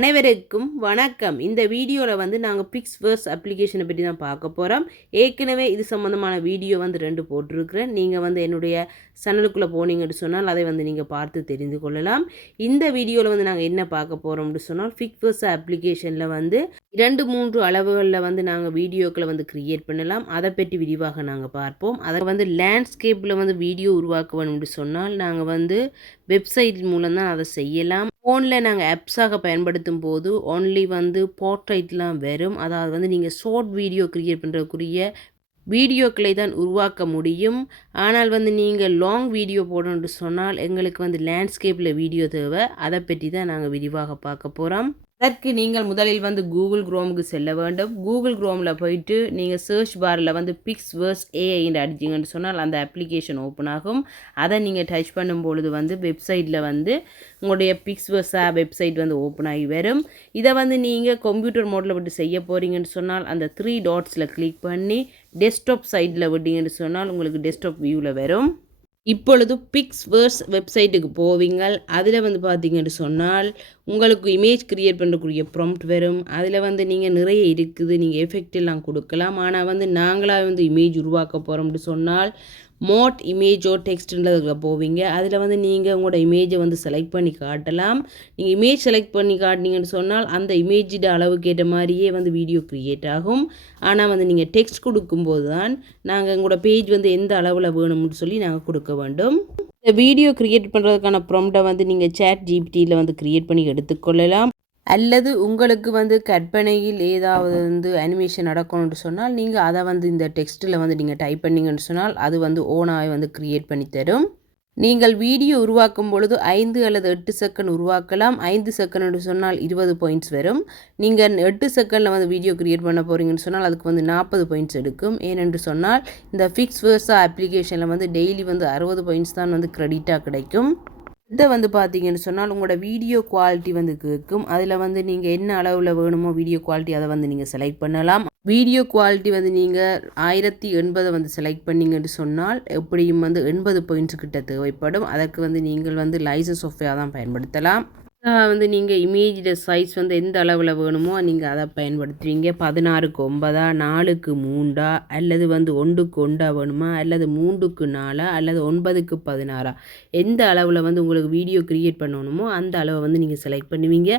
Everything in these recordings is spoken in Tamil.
அனைவருக்கும் வணக்கம். இந்த வீடியோவில் வந்து நாங்கள் பிக்ஸ்வர்ஸ் அப்ளிகேஷனை பற்றி தான் பார்க்க போகிறோம். ஏற்கனவே இது சம்மந்தமான வீடியோ வந்து 2 போட்டிருக்கிறேன். நீங்கள் வந்து என்னுடைய சேனலுக்குள்ளே போனீங்கன்னு சொன்னால் அதை வந்து நீங்கள் பார்த்து தெரிந்து கொள்ளலாம். இந்த வீடியோவில் வந்து நாங்கள் என்ன பார்க்க போகிறோம்னு சொன்னால் பிக்ஸ்வர்ஸ் அப்ளிகேஷனில் வந்து 2-3 அளவுகளில் வந்து நாங்கள் வீடியோக்களை வந்து க்ரியேட் பண்ணலாம். அதை பற்றி விரிவாக நாங்கள் பார்ப்போம். அதை வந்து லேண்ட்ஸ்கேப்பில் வந்து வீடியோ உருவாக்க வேணும்னு சொன்னால் நாங்கள் வந்து வெப்சைட் மூலம் தான் அதை செய்யலாம். ஃபோனில் நாங்கள் ஆப்ஸாக பயன்படுத்தும் போது ஒன்லி வந்து போர்ட்ரைட்லாம் வரும். அதாவது வந்து நீங்கள் ஷார்ட் வீடியோ க்ரியேட் பண்ணுறதுக்குரிய வீடியோக்களை தான் உருவாக்க முடியும். ஆனால் வந்து நீங்கள் லாங் வீடியோ போடணும்னு சொன்னால் எங்களுக்கு வந்து லேண்ட்ஸ்கேப்பில் வீடியோ தேவை. அதை பற்றி தான் நாங்கள் விரிவாக பார்க்க போகிறோம். அதற்கு நீங்கள் முதலில் வந்து கூகுள் குரோமுக்கு செல்ல வேண்டும். கூகுள் குரோமில் போயிட்டு நீங்கள் சர்ச் பாரில் வந்து பிக்ஸ்வர்ஸ் ஏஐன்னு அடிச்சிங்கன்னு சொன்னால் அந்த அப்ளிகேஷன் ஓப்பன் ஆகும். அதை நீங்கள் டச் பண்ணும் பொழுது வந்து வெப்சைட்டில் வந்து உங்களுடைய பிக்ஸ்வர்ஸ் வெப்சைட் வந்து ஓப்பன் ஆகி வரும். இதை வந்து நீங்கள் கம்ப்யூட்டர் மோடில் விட்டு செய்ய போகிறீங்கன்னு சொன்னால் அந்த 3 டாட்ஸில் கிளிக் பண்ணி டெஸ்க்டாப் சைடில் விட்டீங்கன்னு சொன்னால் உங்களுக்கு டெஸ்க்டாப் வியூவில் வரும். இப்பொழுது பிக்ஸ்வர்ஸ் வெப்சைட்டுக்கு போவீங்க. அதில் வந்து பார்த்தீங்கன்னு சொன்னால் உங்களுக்கு இமேஜ் க்ரியேட் பண்ணுறக்கூடிய ப்ராம்ப்ட் வரும். அதில் வந்து நீங்கள் நிறைய இருக்குது, நீங்கள் எஃபெக்ட் எல்லாம் கொடுக்கலாம். ஆனால் வந்து நாங்களாக வந்து இமேஜ் உருவாக்க போகிறோம்னு சொன்னால் மோட் இமேஜோ டெக்ஸ்ட்ன்றதுல போவீங்க. அதில் வந்து நீங்கள் உங்களோட இமேஜை வந்து செலக்ட் பண்ணி காட்டலாம். நீங்கள் இமேஜ் செலக்ட் பண்ணி காட்டினீங்கன்னு சொன்னால் அந்த இமேஜோட அளவுக்கு ஏற்ற மாதிரியே வந்து வீடியோ க்ரியேட் ஆகும். ஆனால் வந்து நீங்கள் டெக்ஸ்ட் கொடுக்கும்போது தான் நாங்கள் உங்களோட பேஜ் வந்து எந்த அளவில் வேணும்னு சொல்லி நாங்கள் கொடுக்க வேண்டும். இந்த வீடியோ க்ரியேட் பண்ணுறதுக்கான ப்ராம்ப்டை வந்து நீங்கள் ChatGPTயில் வந்து க்ரியேட் பண்ணி எடுத்துக்கொள்ளலாம். அல்லது உங்களுக்கு வந்து கற்பனையில் ஏதாவது வந்து அனிமேஷன் நடக்கணும்னு சொன்னால் நீங்கள் அதை வந்து இந்த டெக்ஸ்ட்டில் வந்து நீங்கள் டைப் பண்ணிங்கன்னு சொன்னால் அது வந்து ஓனாக வந்து க்ரியேட் பண்ணி தரும். நீங்கள் வீடியோ உருவாக்கும் பொழுது 5 அல்லது 8 செகண்ட் உருவாக்கலாம். 5 செகண்ட்னு சொன்னால் 20 பாயிண்ட்ஸ் வரும். நீங்கள் 8 செகண்டில் வந்து வீடியோ க்ரியேட் பண்ண போகிறீங்கன்னு சொன்னால் அதுக்கு வந்து 40 பாயிண்ட்ஸ் எடுக்கும். ஏனென்று சொன்னால் இந்த பிக்ஸ்வர்ஸ் அப்ளிகேஷனில் வந்து டெய்லி வந்து 60 பாயிண்ட்ஸ் தான் வந்து க்ரெடிட்டாக கிடைக்கும். இதை வந்து பார்த்தீங்கன்னு சொன்னால் உங்களோட வீடியோ குவாலிட்டி வந்து கேட்கும். அதில் வந்து நீங்கள் என்ன அளவில் வேணுமோ வீடியோ குவாலிட்டி அதை வந்து நீங்கள் செலக்ட் பண்ணலாம். வீடியோ குவாலிட்டி வந்து நீங்கள் 1080 வந்து செலக்ட் பண்ணிங்கன்னு சொன்னால் எப்படியும் வந்து 80 பாயிண்ட்ஸ் கிட்ட தேவைப்படும். அதற்கு வந்து நீங்கள் வந்து லைசன்ஸ் சாஃப்ட்வேர் தான் பயன்படுத்தலாம். வந்து நீங்கள் இமேஜோட சைஸ் வந்து எந்த அளவில் வேணுமோ நீங்கள் அதை பயன்படுத்துவீங்க. 16:9, 4:3 அல்லது வந்து 1:1 வேணுமா, அல்லது 3:4 அல்லது 9:16 எந்த அளவில் வந்து உங்களுக்கு வீடியோ க்ரியேட் பண்ணணுமோ அந்த அளவை வந்து நீங்கள் செலக்ட் பண்ணுவீங்க.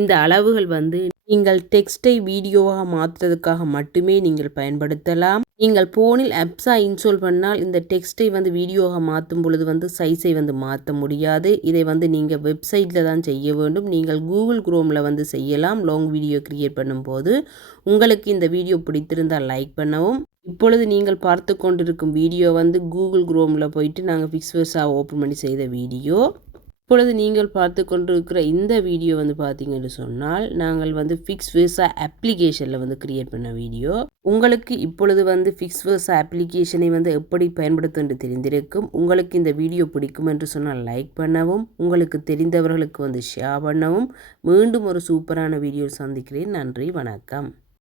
இந்த அளவுகள் வந்து நீங்கள் டெக்ஸ்ட்டை வீடியோவாக மாற்றுறதுக்காக மட்டுமே நீங்கள் பயன்படுத்தலாம். நீங்கள் ஃபோனில் ஆப்ஸாக இன்ஸ்டால் பண்ணால் இந்த டெக்ஸ்ட்டை வந்து வீடியோவாக மாற்றும் பொழுது வந்து சைஸை வந்து மாற்ற முடியாது. இதை வந்து நீங்கள் வெப்சைட்டில் தான் செய்ய வேண்டும். நீங்கள் கூகுள் குரோமில் வந்து செய்யலாம். லாங் வீடியோ க்ரியேட் பண்ணும்போது உங்களுக்கு இந்த வீடியோ பிடித்திருந்தால் லைக் பண்ணவும். இப்பொழுது நீங்கள் பார்த்து கொண்டிருக்கும் வீடியோ வந்து கூகுள் குரோமில் போயிட்டு நாங்கள் பிக்ஸ்வர்ஸாக ஓப்பன் பண்ணி செய்த வீடியோ. இப்பொழுது நீங்கள் பார்த்து கொண்டிருக்கிற இந்த வீடியோ வந்து பார்த்தீங்கன்னு சொன்னால் நாங்கள் வந்து பிக்ஸ்வர்ஸ் அப்ளிகேஷனில் வந்து க்ரியேட் பண்ண வீடியோ. உங்களுக்கு இப்பொழுது வந்து பிக்ஸ்வர்ஸ் அப்ளிகேஷனை வந்து எப்படி பயன்படுத்த தெரிந்திருக்கும். உங்களுக்கு இந்த வீடியோ பிடிக்கும் என்று சொன்னால் லைக் பண்ணவும், உங்களுக்கு தெரிந்தவர்களுக்கு வந்து ஷேர் பண்ணவும். மீண்டும் ஒரு சூப்பரான வீடியோ சந்திக்கிறேன். நன்றி, வணக்கம்.